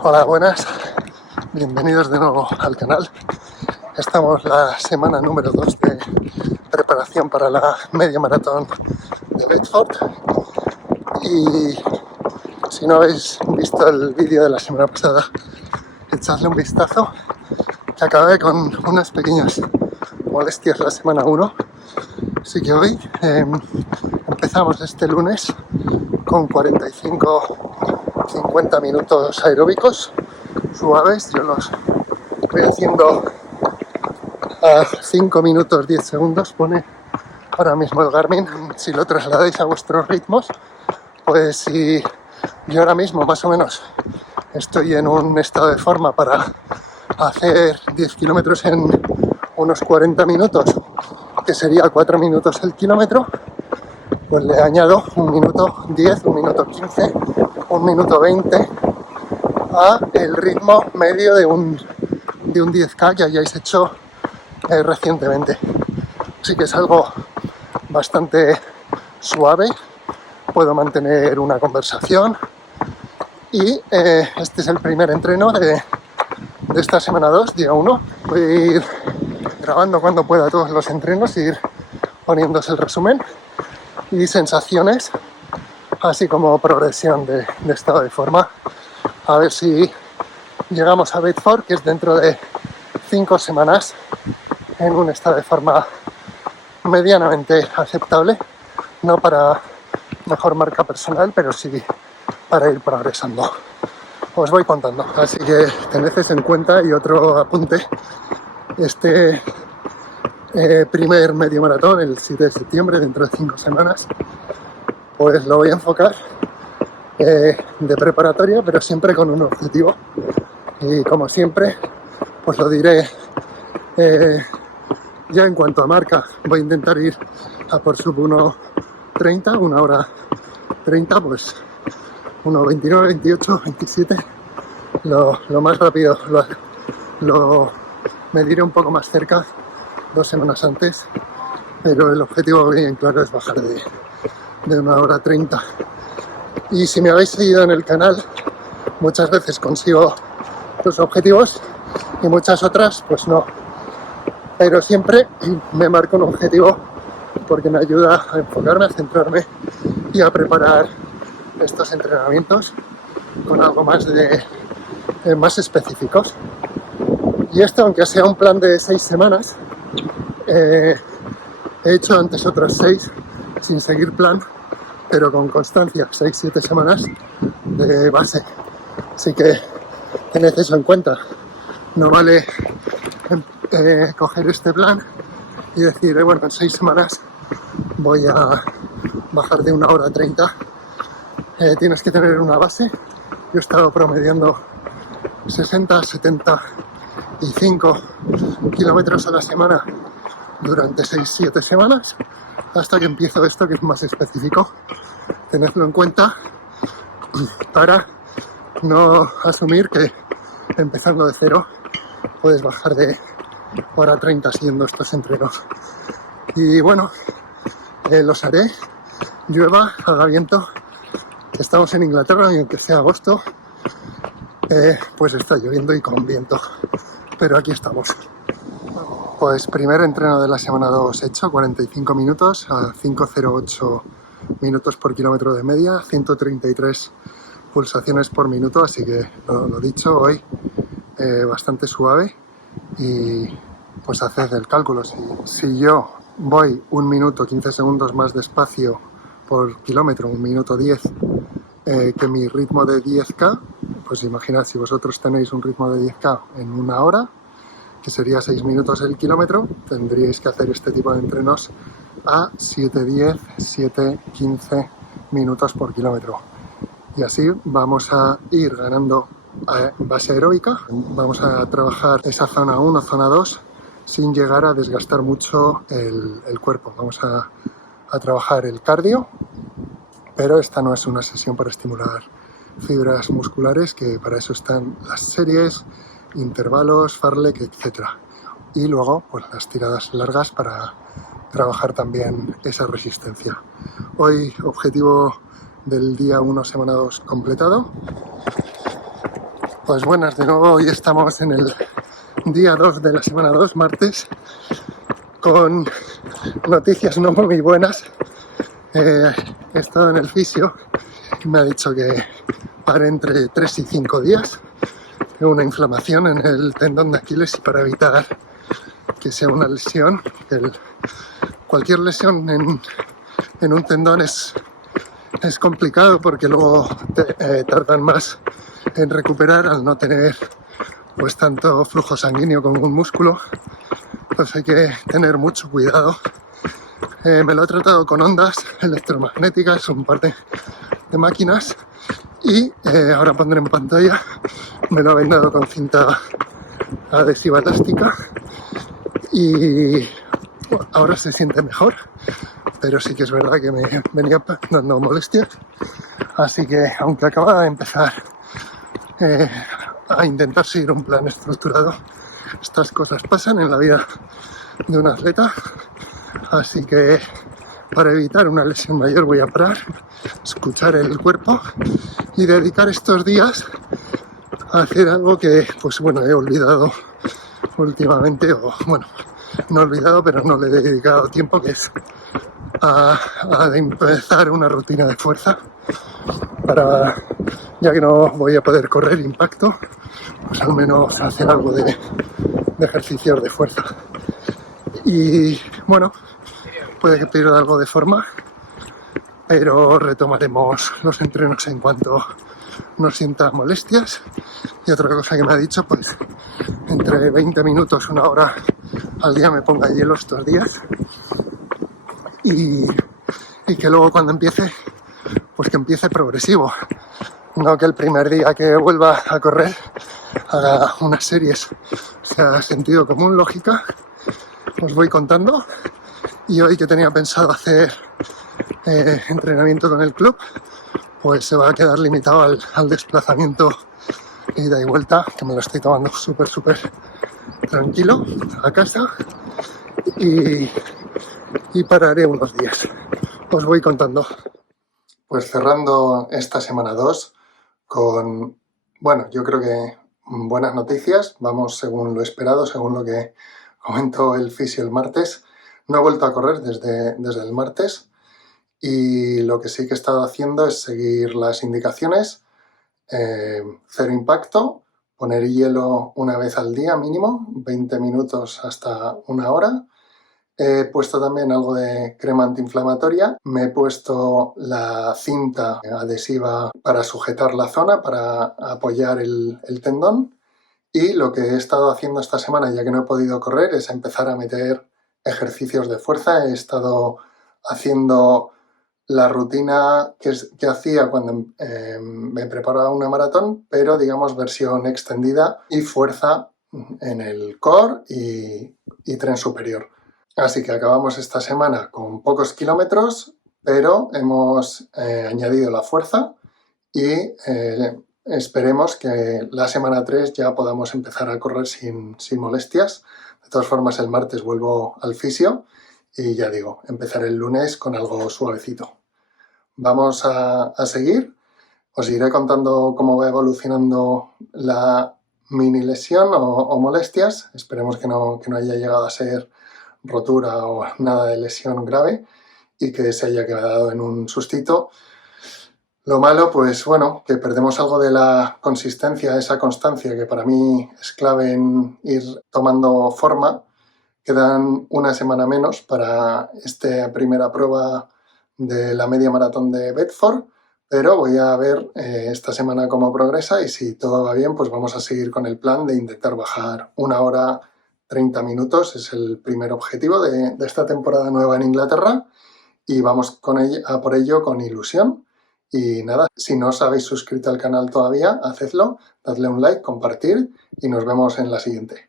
Hola, buenas, bienvenidos de nuevo al canal. Estamos la semana número 2 de preparación para la media maratón de Bedford y si no habéis visto el vídeo de la semana pasada, echadle un vistazo, que acabé con unas pequeñas molestias la semana 1, así que hoy empezamos este lunes con 45-50 minutos aeróbicos suaves. Yo los voy haciendo a 5 minutos 10 segundos, pone ahora mismo el Garmin. Si lo trasladáis a vuestros ritmos, pues si yo ahora mismo más o menos estoy en un estado de forma para hacer 10 kilómetros en unos 40 minutos, que sería 4 minutos el kilómetro, pues le añado 1 minuto 10, 1 minuto 15, 1 minuto 20 a el ritmo medio de un 10K que hayáis hecho recientemente. Así que es algo bastante suave, puedo mantener una conversación y este es el primer entreno de esta semana 2, día 1. Voy a ir grabando cuando pueda todos los entrenos e ir poniéndose el resumen y sensaciones, así como progresión de estado de forma. A ver si llegamos a Bedford, que es dentro de 5 semanas, en un estado de forma medianamente aceptable, no para mejor marca personal, pero sí para ir progresando. Os voy contando, así que tened eso en cuenta. Y otro apunte, este primer medio maratón, el 7 de septiembre, dentro de 5 semanas, pues lo voy a enfocar de preparatoria, pero siempre con un objetivo. Y como siempre, pues lo diré ya en cuanto a marca. Voy a intentar ir a por sub 1:30, 1 hora 30, pues 1:29, 28, 27, lo más rápido. Lo mediré un poco más cerca, 2 semanas antes, pero el objetivo bien claro es bajar de 1 hora 30. Y si me habéis seguido en el canal, muchas veces consigo los objetivos y muchas otras pues no, pero siempre me marco un objetivo porque me ayuda a enfocarme, a centrarme y a preparar estos entrenamientos con algo más más específicos. Y esto, aunque sea un plan de 6 semanas, he hecho antes otras 6 sin seguir plan, pero con constancia, 6-7 semanas de base. Así que tened eso en cuenta. No vale coger este plan y decir, bueno, en 6 semanas voy a bajar de 1 hora 30. Tienes que tener una base. Yo he estado promediando 60-75 kilómetros a la semana durante 6-7 semanas, hasta que empiezo esto, que es más específico. Tenedlo en cuenta para no asumir que empezando de cero puedes bajar de hora 30 siguiendo estos entrenos. Y bueno, los haré, llueva, haga viento. Estamos en Inglaterra y aunque sea agosto, pues está lloviendo y con viento, pero aquí estamos. Pues primer entreno de la semana 2 hecho, 45 minutos a 5:08 minutos por kilómetro de media, 133 pulsaciones por minuto, así que lo dicho, hoy bastante suave. Y pues haced el cálculo, si yo voy 1 minuto 15 segundos más despacio por kilómetro, 1 minuto 10 que mi ritmo de 10K, pues imaginad si vosotros tenéis un ritmo de 10K en 1 hora, que sería 6 minutos el kilómetro, tendríais que hacer este tipo de entrenos a 7:10, 7:15 minutos por kilómetro. Y así vamos a ir ganando base aeróbica. Vamos a trabajar esa zona 1, zona 2, sin llegar a desgastar mucho el cuerpo. Vamos a trabajar el cardio, pero esta no es una sesión para estimular fibras musculares, que para eso están las series, intervalos, farlek, etc. Y luego pues las tiradas largas para trabajar también esa resistencia. Hoy objetivo del día 1, semana 2 completado. Pues buenas de nuevo, hoy estamos en el día 2 de la semana 2, martes, con noticias no muy buenas. He estado en el fisio y me ha dicho que pare entre 3 y 5 días. Tengo una inflamación en el tendón de Aquiles y para evitar que sea una lesión, cualquier lesión en un tendón es complicado porque luego tardan más en recuperar al no tener pues tanto flujo sanguíneo como un músculo, pues hay que tener mucho cuidado. Me lo he tratado con ondas electromagnéticas, un par de máquinas, y ahora pondré en pantalla, me lo ha vendado con cinta adhesiva elástica y ahora se siente mejor, pero sí que es verdad que me venía dando molestias, así que aunque acaba de empezar a intentar seguir un plan estructurado, estas cosas pasan en la vida de un atleta, así que para evitar una lesión mayor voy a parar, escuchar el cuerpo y dedicar estos días a hacer algo que pues bueno he olvidado últimamente, o bueno, no he olvidado pero no le he dedicado tiempo, que es a empezar una rutina de fuerza para, ya que no voy a poder correr impacto, pues al menos hacer algo de ejercicios de fuerza. Y bueno, puede que pierda algo de forma, pero retomaremos los entrenos en cuanto no sienta molestias. Y otra cosa que me ha dicho, pues entre 20 minutos, una hora al día me ponga hielo estos días, y que luego cuando empiece, pues que empiece progresivo, no que el primer día que vuelva a correr haga unas series. O sea, sentido común, lógica, os voy contando. Y hoy que tenía pensado hacer entrenamiento con el club, pues se va a quedar limitado al desplazamiento ida y vuelta, que me lo estoy tomando súper tranquilo a casa, y pararé unos días. Os voy contando. Pues cerrando esta semana 2 con, bueno, yo creo que buenas noticias, vamos según lo esperado, según lo que comentó el fisio el martes. No he vuelto a correr desde el martes, y lo que sí que he estado haciendo es seguir las indicaciones, cero impacto, poner hielo una vez al día mínimo, 20 minutos hasta una hora. He puesto también algo de crema antiinflamatoria, me he puesto la cinta adhesiva para sujetar la zona, para apoyar el tendón, y lo que he estado haciendo esta semana, ya que no he podido correr, es empezar a meter ejercicios de fuerza. He estado haciendo la rutina que hacía cuando me preparaba una maratón, pero digamos versión extendida y fuerza en el core y tren superior. Así que acabamos esta semana con pocos kilómetros, pero hemos añadido la fuerza y esperemos que la semana 3 ya podamos empezar a correr sin molestias. De todas formas, el martes vuelvo al fisio y ya digo, empezaré el lunes con algo suavecito. Vamos a seguir. Os iré contando cómo va evolucionando la mini lesión o molestias. Esperemos que no haya llegado a ser rotura o nada de lesión grave y que se haya quedado en un sustito. Lo malo, pues bueno, que perdemos algo de la consistencia, esa constancia que para mí es clave en ir tomando forma. Quedan una semana menos para esta primera prueba de la media maratón de Bedford, pero voy a ver esta semana cómo progresa, y si todo va bien, pues vamos a seguir con el plan de intentar bajar 1 hora 30 minutos. Es el primer objetivo de esta temporada nueva en Inglaterra, y vamos a por ello con ilusión. Y nada, si no os habéis suscrito al canal todavía, hacedlo, dadle un like, compartir, y nos vemos en la siguiente.